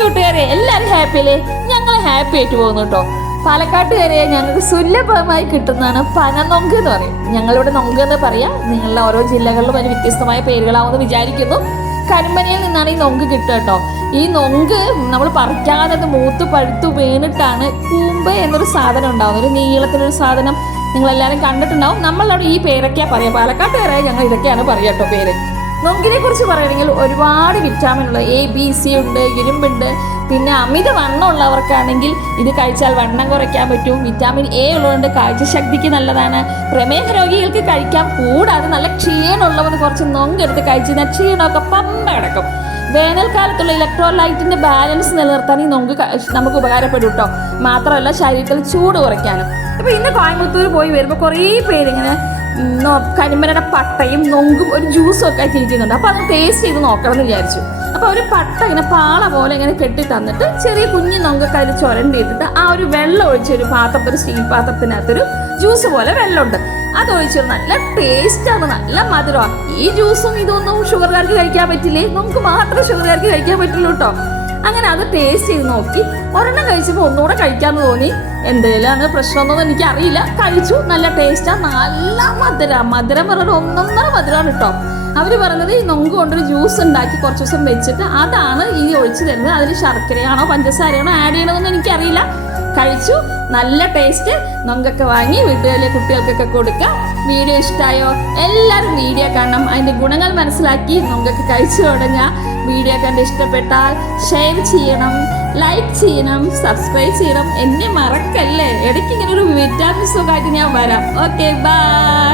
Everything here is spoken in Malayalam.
കൂട്ടുകാരെ എല്ലാവരും ഹാപ്പി അല്ലേ? ഞങ്ങൾ ഹാപ്പി ആയിട്ട് പോകുന്നു കേട്ടോ. പാലക്കാട്ടുകാരെ ഞങ്ങൾക്ക് സുലഭമായി കിട്ടുന്നതാണ് പനനൊങ്ക് എന്ന് പറയും. ഞങ്ങളിവിടെ നൊങ്ക് എന്ന് പറയാം. നിങ്ങളുടെ ഓരോ ജില്ലകളിലും അതിന് വ്യത്യസ്തമായ പേരുകളാവുമെന്ന് വിചാരിക്കുന്നു. കരിമ്പനയിൽ നിന്നാണ് ഈ നൊങ്ക് കിട്ടുക കേട്ടോ. ഈ നൊങ്ക് നമ്മൾ പറിക്കാതെ മൂത്ത് പഴുത്ത് വീണിട്ടാണ് കൂമ്പ് എന്നൊരു സാധനം ഉണ്ടാവുന്നത്. ഒരു നീളത്തിനൊരു സാധനം നിങ്ങളെല്ലാവരും കണ്ടിട്ടുണ്ടാവും. നമ്മളവിടെ ഈ പേരൊക്കെയാണ് പറയുക. പാലക്കാട്ടുകാരെ ഞങ്ങൾ ഇതൊക്കെയാണ് പറയാം കേട്ടോ പേര്. നൊങ്കിനെ കുറിച്ച് പറയുകയാണെങ്കിൽ ഒരുപാട് വിറ്റാമിൻ ഉള്ള എ ബി സി ഉണ്ട് ഇരുമ്പുണ്ട്. പിന്നെ അമിത വണ്ണം ഉള്ളവർക്കാണെങ്കിൽ ഇത് കഴിച്ചാൽ വണ്ണം കുറയ്ക്കാൻ പറ്റും. വിറ്റാമിൻ എ ഉള്ളതുകൊണ്ട് കാഴ്ചശക്തിക്ക് നല്ലതാണ്. പ്രമേഹ രോഗികൾക്ക് കഴിക്കാം. കൂടാതെ നല്ല ക്ഷീണമുള്ളവർ കുറച്ച് നൊങ്കെടുത്ത് കഴിച്ചാൽ ക്ഷീണമൊക്കെ പമ്പ കിടക്കും വേനൽക്കാലത്തുള്ള ഇലക്ട്രോലൈറ്റിന്റെ ബാലൻസ് നിലനിർത്താൻ ഈ നൊങ്ക് നമുക്ക് ഉപകാരപ്പെടും കേട്ടോ മാത്രമല്ല ശരീരത്തിൽ ചൂട് കുറയ്ക്കാനും. അപ്പോൾ ഇന്ന് കോയമ്പത്തൂർ പോയി വരുമ്പോൾ കുറേ പേരിങ്ങനെ കരിമ്പനയുടെ പട്ടയും നൊങ്കും ഒരു ജ്യൂസും ഒക്കെ ആയിട്ട് ഇരിക്കുന്നുണ്ട്. അപ്പോൾ അത് ടേസ്റ്റ് ചെയ്ത് നോക്കണം എന്ന് വിചാരിച്ചു. അപ്പോൾ ഒരു പട്ട ഇങ്ങനെ പാള പോലെ ഇങ്ങനെ കെട്ടി തന്നിട്ട് ചെറിയ കുഞ്ഞു നൊങ്കൊക്കെ അതിൽ ചുരണ്ടിയിട്ടിട്ട് ആ ഒരു വെള്ളം ഒഴിച്ച് ഒരു പാത്രത്തിൽ ഒരു സ്റ്റീൽ പാത്രത്തിനകത്തൊരു ജ്യൂസ് പോലെ വെള്ളമുണ്ട്. അത് ഒഴിച്ച് നല്ല ടേസ്റ്റാണ് നല്ല മധുരമാണ്. ഈ ജ്യൂസും ഇതൊന്നും ഷുഗർകാർക്ക് കഴിക്കാൻ പറ്റില്ലേ? നമുക്ക് മാത്രമേ ഷുഗർകാർക്ക് കഴിക്കാൻ പറ്റുള്ളൂ കേട്ടോ അങ്ങനെ അത് ടേസ്റ്റ് ചെയ്ത് നോക്കി. ഒരെണ്ണം കഴിച്ചപ്പോൾ ഒന്നുകൂടെ കഴിക്കാമെന്ന് തോന്നി. എന്തെങ്കിലാണ് പ്രശ്നമൊന്നും എനിക്ക് അറിയില്ല കഴിച്ചു. നല്ല ടേസ്റ്റാ നല്ല മധുര. മധുരം പറഞ്ഞത് ഒന്നൊന്നര മധുരമാണ് കേട്ടോ അവർ പറഞ്ഞത് ഈ നൊങ്ക് കൊണ്ടൊരു ജ്യൂസ് ഉണ്ടാക്കി കുറച്ച് ദിവസം വെച്ചിട്ട് അതാണ് ഈ ഒഴിച്ചു തരുന്നത്. അതിൽ ശർക്കരയാണോ പഞ്ചസാരയാണോ ആഡ് ചെയ്യണമെന്ന് എനിക്കറിയില്ല. കഴിച്ചു. നല്ല ടേസ്റ്റ് നൊങ്കൊക്കെ വാങ്ങി വീട്ടുകളിലെ കുട്ടികൾക്കൊക്കെ കൊടുക്കുക വീഡിയോ ഇഷ്ടമായോ എല്ലാവരും വീഡിയോ കാണണം. അതിന്റെ ഗുണങ്ങൾ മനസ്സിലാക്കി നൊങ്കൊക്കെ കഴിച്ചു തുടങ്ങുക. വീഡിയോ കണ്ട് ഇഷ്ടപ്പെട്ടാൽ ഷെയർ ചെയ്യണം ലൈക്ക് ചെയ്യണം സബ്സ്ക്രൈബ് ചെയ്യണം. എന്നെ മറക്കല്ലേ? ഇടയ്ക്ക് ഇങ്ങനെ ഒരു വിറ്റാമിൻസ് ഒക്കെ ആയിട്ട് ഞാൻ വരാം. Okay bye